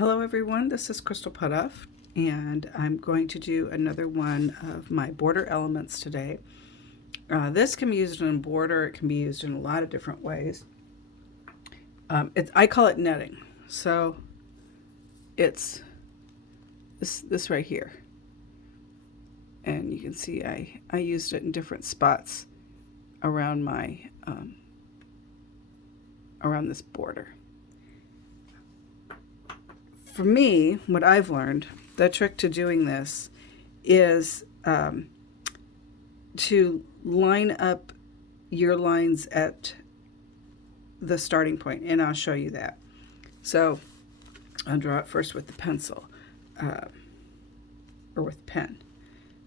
Hello everyone, this is Crystal Putoff, and I'm going to do another one of my border elements today. This can be used in a border, it can be used in a lot of different ways. I call it netting, so it's this right here. And you can see I used it in different spots around my around this border. For me, what I've learned, the trick to doing this is to line up your lines at the starting point, and I'll show you that. So I'll draw it first with the pencil or with pen.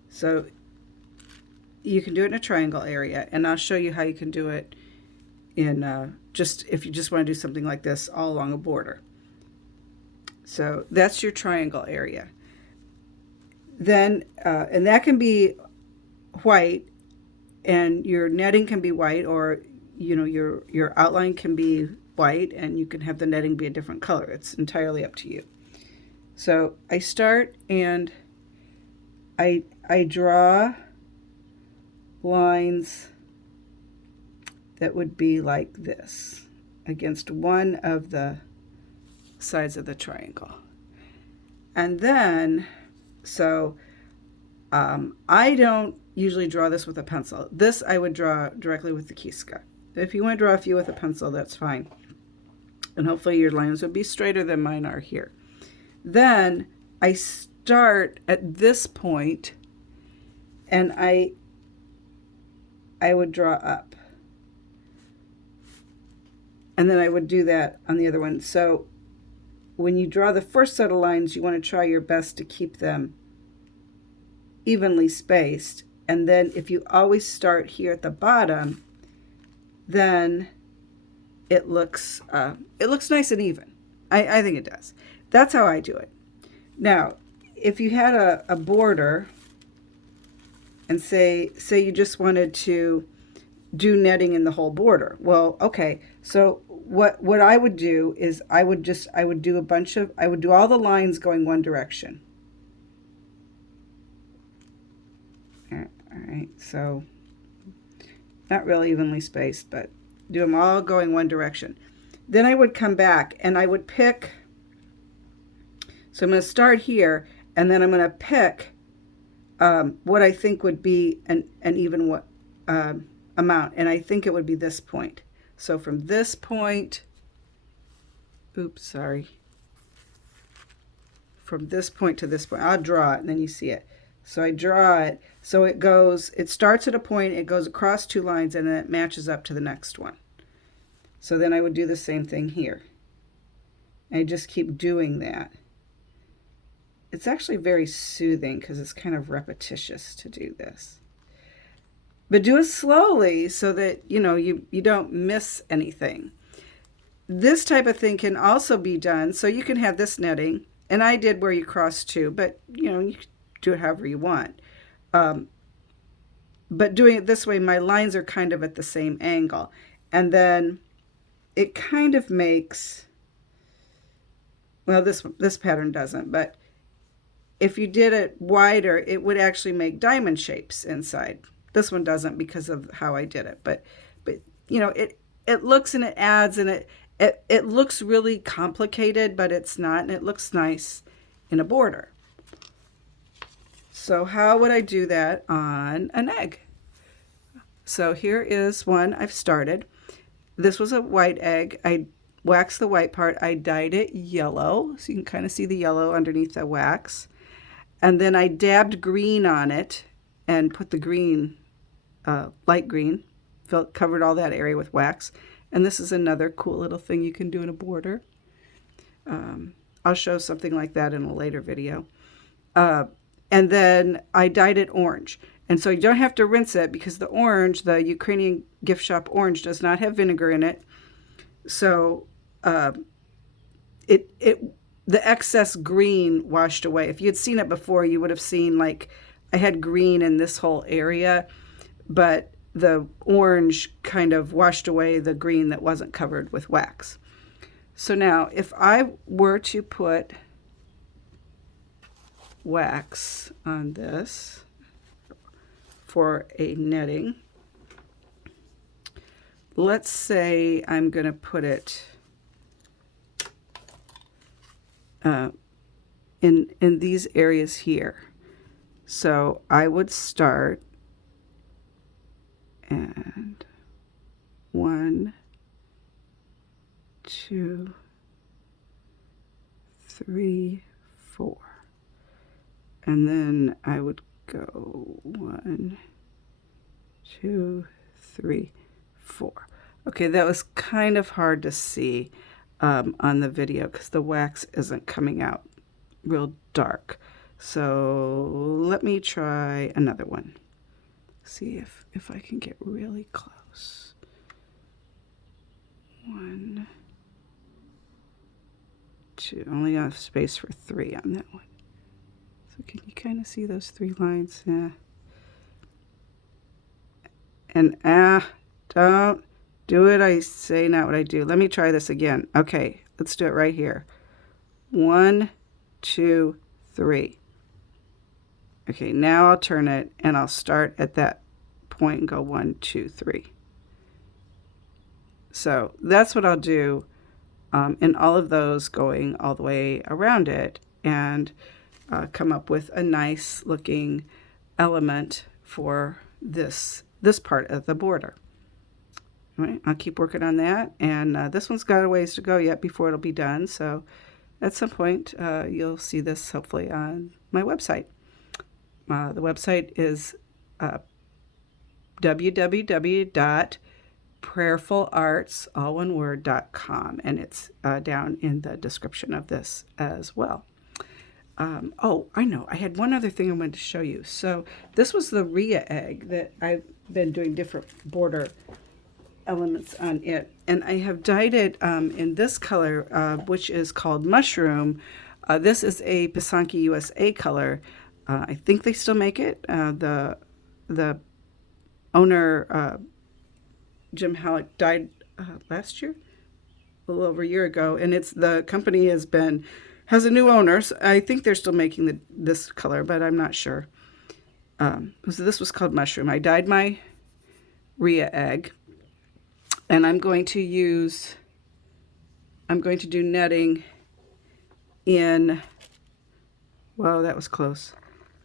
So you can do it in a triangle area, and I'll show you how you can do it in just if you just want to do something like this all along a border. So that's your triangle area. Then, and that can be white, and your netting can be white, or your outline can be white, and you can have the netting be a different color. It's entirely up to you. So I start and I draw lines that would be like this against one of the sides of the triangle. And then, so I don't usually draw this with a pencil. This I would draw directly with the Kiska. If you want to draw a few with a pencil, that's fine. And hopefully your lines would be straighter than mine are here. Then I start at this point and I would draw up. And then I would do that on the other one. So when you draw the first set of lines, you want to try your best to keep them evenly spaced. And then if you always start here at the bottom, then it looks nice and even. I think it does. That's how I do it. Now, if you had a border and say you just wanted to do netting in the whole border. Well, okay. So what I would do is I would do all the lines going one direction. All right. So not really evenly spaced, but do them all going one direction. Then I would come back and I would pick. So I'm going to start here, and then I'm going to pick what I think would be an even amount, and I think it would be this point. So from this point, from this point to this point, I'll draw it and then you see it. So I draw it, so it starts at a point, it goes across two lines, and then it matches up to the next one. So then I would do the same thing here. And I just keep doing that. It's actually very soothing because it's kind of repetitious to do this. But do it slowly so that you don't miss anything. This type of thing can also be done, so you can have this netting, and I did where you cross two, but you can do it however you want. But doing it this way, my lines are kind of at the same angle, and then it kind of makes, well, this pattern doesn't, but if you did it wider, it would actually make diamond shapes inside. This one doesn't because of how I did it, but it looks and it adds, and it looks really complicated, but it's not, and it looks nice in a border. So how would I do that on an egg? So here is one I've started. This was a white egg. I waxed the white part. I dyed it yellow, so you can kind of see the yellow underneath the wax. And then I dabbed green on it and put the green, light green, covered all that area with wax. And this is another cool little thing you can do in a border. I'll show something like that in a later video. And then I dyed it orange. And so you don't have to rinse it because the orange, the Ukrainian Gift Shop orange, does not have vinegar in it. So the excess green washed away. If you had seen it before, you would have seen like I had green in this whole area, but the orange kind of washed away the green that wasn't covered with wax. So now if I were to put wax on this for a netting, let's say I'm going to put it in these areas here. So I would start and 1, 2, 3, 4. And then I would go 1, 2, 3, 4. Okay, that was kind of hard to see on the video because the wax isn't coming out real dark. So let me try another one. See if I can get really close. 1, 2. Only enough space for 3 on that one. So can you kind of see those 3 lines? Yeah. And don't do it. I say not what I do. Let me try this again. Okay, let's do it right here. 1, 2, 3. Okay, now I'll turn it and I'll start at that point and go 1, 2, 3. So that's what I'll do in all of those, going all the way around it, and come up with a nice looking element for this part of the border. All right, I'll keep working on that, and this one's got a ways to go yet before it'll be done. So at some point you'll see this hopefully on my website. The website is www.prayerfularts, all one word.com, and it's down in the description of this as well. Oh, I know. I had one other thing I wanted to show you. So this was the Rhea egg that I've been doing different border elements on it. And I have dyed it in this color, which is called Mushroom. This is a Pysanky USA color. I think they still make it. The owner, Jim Halleck, died last year, a little over a year ago. And the company has a new owner. So I think they're still making this color, but I'm not sure. So this was called Mushroom. I dyed my Rhea egg, and I'm going to do netting in, well, that was close,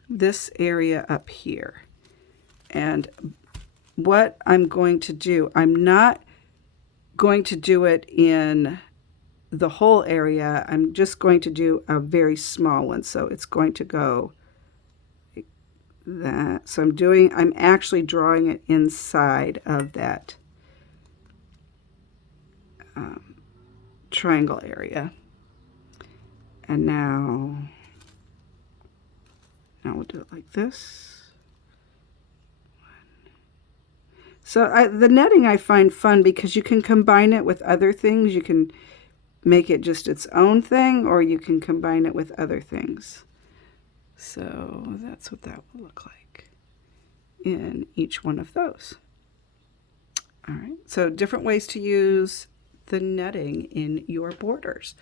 this area up here. And what I'm going to do, I'm not going to do it in the whole area. I'm just going to do a very small one. So it's going to go like that. So I'm actually drawing it inside of that triangle area. And now we'll do it like this. So the netting I find fun because you can combine it with other things. You can make it just its own thing, or you can combine it with other things. So that's what that will look like in each one of those. All right, so different ways to use the netting in your borders.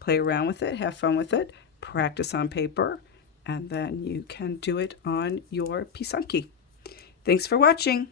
Play around with it, have fun with it, practice on paper, and then you can do it on your Pysanky. Thanks for watching.